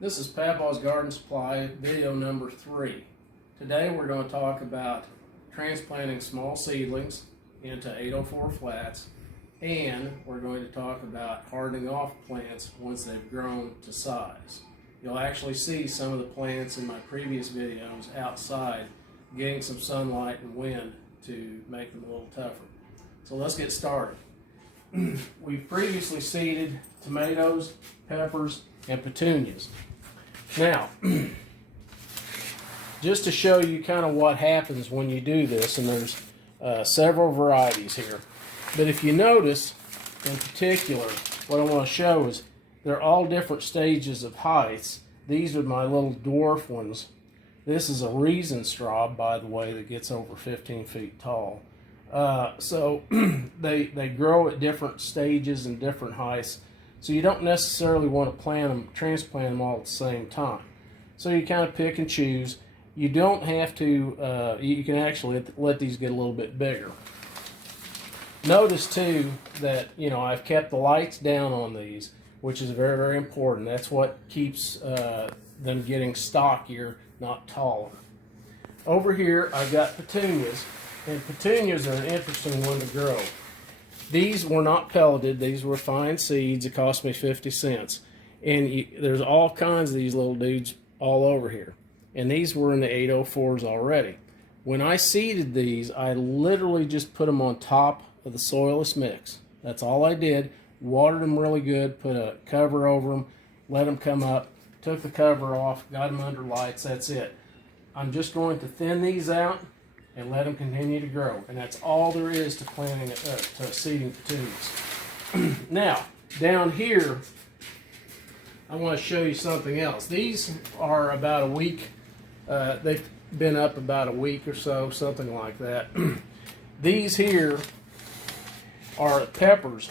This is Papaws Garden Supply, video number 3. Today we're going to talk about transplanting small seedlings into 804 flats, and we're going to talk about hardening off plants once they've grown to size. You'll actually see some of the plants in my previous videos outside getting some sunlight and wind to make them a little tougher. So let's get started. We've previously seeded tomatoes, peppers, and petunias. Now, just to show you kind of what happens when you do this, and there's several varieties here, but if you notice in particular, what I want to show is they're all different stages of heights. These are my little dwarf ones. This is a resin straw, by the way, that gets over 15 feet tall. So they grow at different stages and different heights. So you don't necessarily want to transplant them all at the same time. So you kind of pick and choose. You don't have to, you can actually let these get a little bit bigger. Notice too that, I've kept the lights down on these, which is very, very important. That's what keeps them getting stockier, not taller. Over here, I've got petunias, and petunias are an interesting one to grow. These were not pelleted. These were fine seeds. It cost me 50 cents. And there's all kinds of these little dudes all over here. And these were in the 804s already. When I seeded these, I literally just put them on top of the soilless mix. That's all I did. Watered them really good, put a cover over them, let them come up, took the cover off, got them under lights. That's it. I'm just going to thin these out and let them continue to grow. And that's all there is to planting, to seeding petunias. Now, down here, I want to show you something else. These are about a week, they've been up about a week or so, something like that. These here are peppers,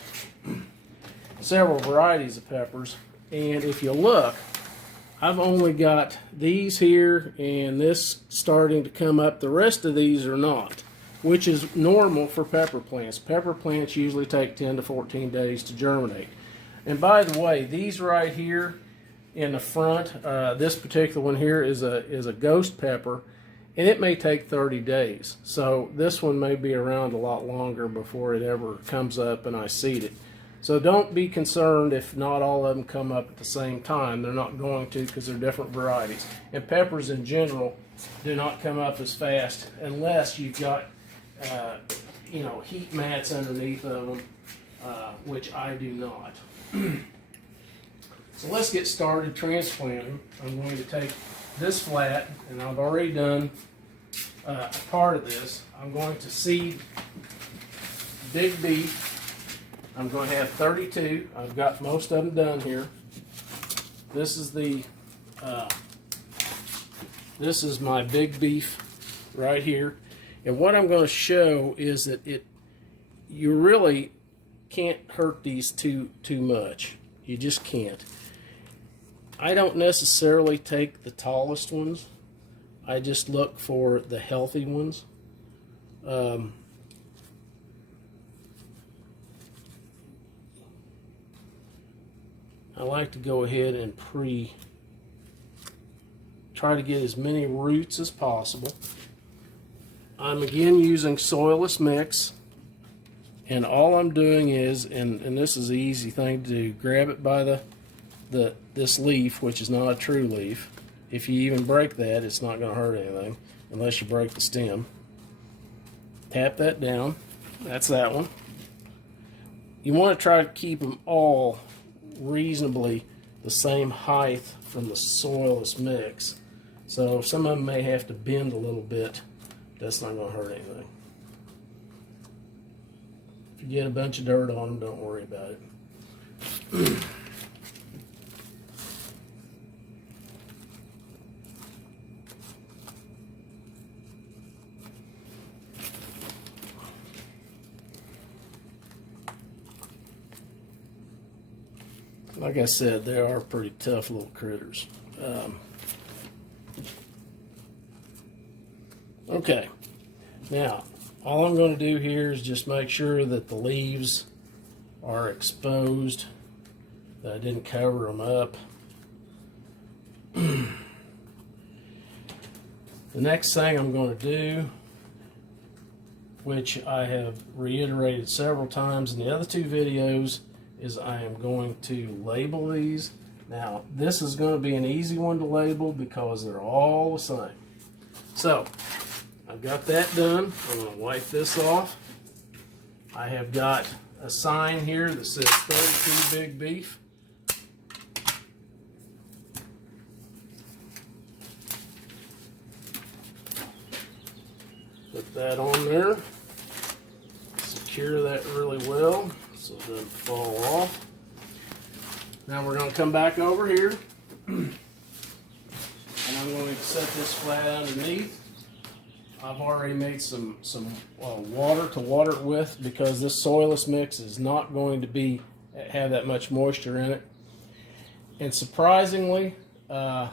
several varieties of peppers. And if you look, I've only got these here and this starting to come up. The rest of these are not, which is normal for pepper plants. Pepper plants usually take 10 to 14 days to germinate. And by the way, these right here in the front, this particular one here is a ghost pepper, and it may take 30 days. So this one may be around a lot longer before it ever comes up and I seed it. So don't be concerned if not all of them come up at the same time. They're not going to, because they're different varieties. And peppers in general do not come up as fast unless you've got heat mats underneath of them, which I do not. So let's get started transplanting. I'm going to take this flat, and I've already done a part of this. I'm going to seed big beef. I'm going to have 32. I've got most of them done here. This is this is my big beef right here. And what I'm going to show is that you really can't hurt these too much. You just can't. I don't necessarily take the tallest ones. I just look for the healthy ones. I like to go ahead and try to get as many roots as possible. I'm again using soilless mix, and all I'm doing is, and this is the easy thing to do, grab it by this leaf, which is not a true leaf. If you even break that, it's not going to hurt anything unless you break the stem. Tap that down. That's that one. You want to try to keep them all reasonably the same height from the soilless mix. So some of them may have to bend a little bit. That's not going to hurt anything. If you get a bunch of dirt on them, don't worry about it. Like I said, they are pretty tough little critters. Okay, now all I'm going to do here is just make sure that the leaves are exposed, that I didn't cover them up. The next thing I'm going to do, which I have reiterated several times in the other two videos, is I am going to label these. Now, this is going to be an easy one to label because they're all the same. So, I've got that done. I'm going to wipe this off. I have got a sign here that says 32 big beef. Put that on there. Secure that really well so it doesn't fall off. Now we're going to come back over here and I'm going to set this flat underneath. I've already made some water to water it with because this soilless mix is not going to have that much moisture in it. And surprisingly, I'm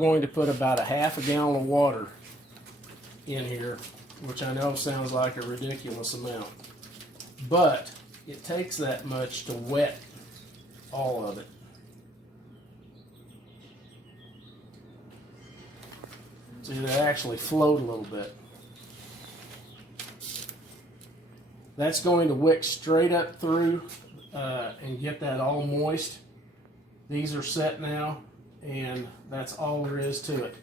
going to put about a half a gallon of water in here, which I know sounds like a ridiculous amount, but it takes that much to wet all of it. So it actually float a little bit. That's going to wick straight up through and get that all moist. These are set now, and that's all there is to it.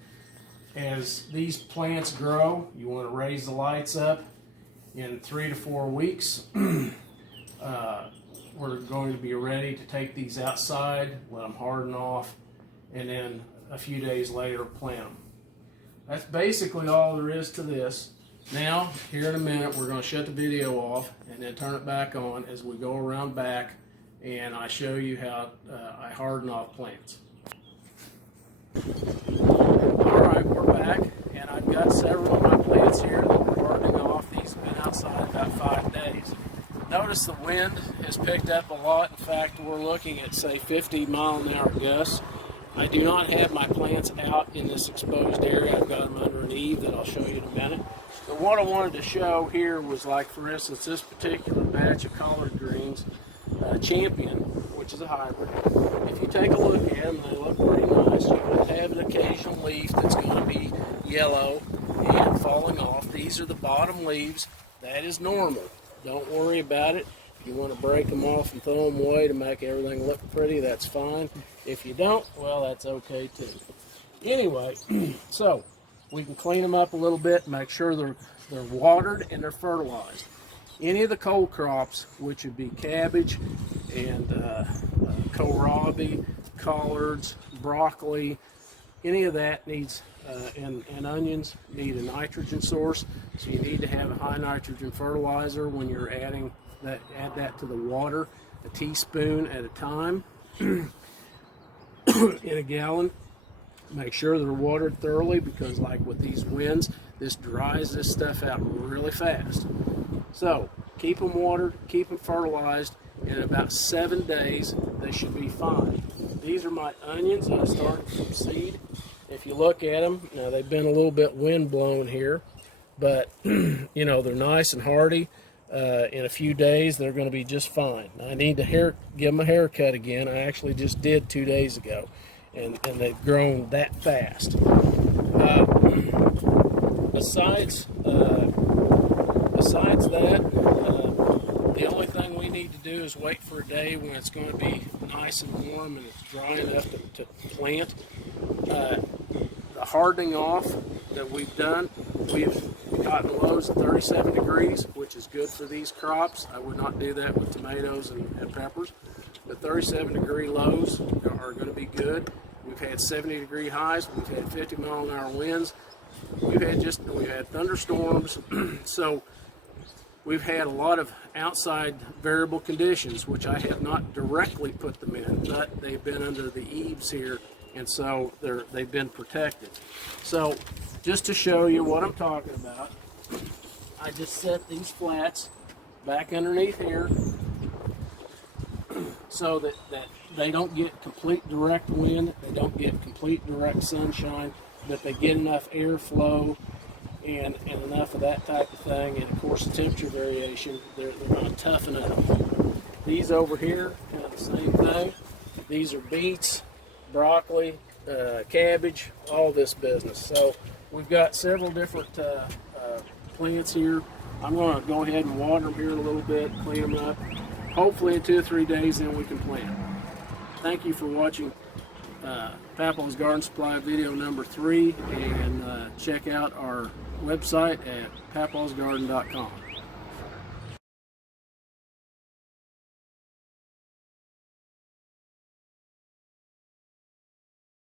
As these plants grow, you want to raise the lights up. In 3 to 4 weeks, we're going to be ready to take these outside, let them harden off, and then a few days later plant them. That's basically all there is to this. Now, here in a minute, we're going to shut the video off and then turn it back on as we go around back and I show you how I harden off plants. Alright, we're back, and I've got several of my plants here that we're hardening off. These have been outside about 5 days. Notice the wind has picked up a lot. In fact, we're looking at, say, 50-mile-an-hour gusts. I do not have my plants out in this exposed area. I've got them under an eave that I'll show you in a minute. But what I wanted to show here was, like, for instance, this particular batch of collard greens, Champion, which is a hybrid. If you take a look at them, they look pretty nice. You're going to have an occasional leaf that's going to be yellow and falling off. These are the bottom leaves. That is normal. Don't worry about it. If you want to break them off and throw them away to make everything look pretty, that's fine. If you don't, well, that's okay too. Anyway, so we can clean them up a little bit, make sure they're watered and they're fertilized. Any of the cold crops, which would be cabbage and kohlrabi, collards, broccoli, any of that needs, and onions need a nitrogen source. So you need to have a high nitrogen fertilizer when you're adding that. Add that to the water, a teaspoon at a time in a gallon. Make sure they're watered thoroughly because, like with these winds, this dries this stuff out really fast. So keep them watered, keep them fertilized, and in about 7 days they should be fine. These are my onions that I started from seed. If you look at them, now they've been a little bit wind blown here, but you know, they're nice and hardy. In a few days they're going to be just fine. I need to give them a haircut again. I actually just did 2 days ago, and they've grown that fast. Besides that, the only thing we need to do is wait for a day when it's going to be nice and warm and it's dry enough to plant. The hardening off that we've done, we've gotten lows at 37 degrees, which is good for these crops. I would not do that with tomatoes and peppers, but 37-degree lows are going to be good. We've had 70-degree highs. We've had 50-mile-an-hour winds. We've had thunderstorms. So we've had a lot of outside variable conditions, which I have not directly put them in, but they've been under the eaves here, and so they've been protected. So just to show you what I'm talking about, I just set these flats back underneath here so that they don't get complete direct wind, they don't get complete direct sunshine, but they get enough airflow and enough of that type of thing, and of course the temperature variation, they're going to toughen up. These over here, kind of the same thing. These are beets, broccoli, cabbage, all this business. So we've got several different plants here. I'm going to go ahead and water them here in a little bit, clean them up. Hopefully in 2 or 3 days, then we can plant. Thank you for watching Papaws Garden Supply video number 3, and check out our website at papawsgarden.com.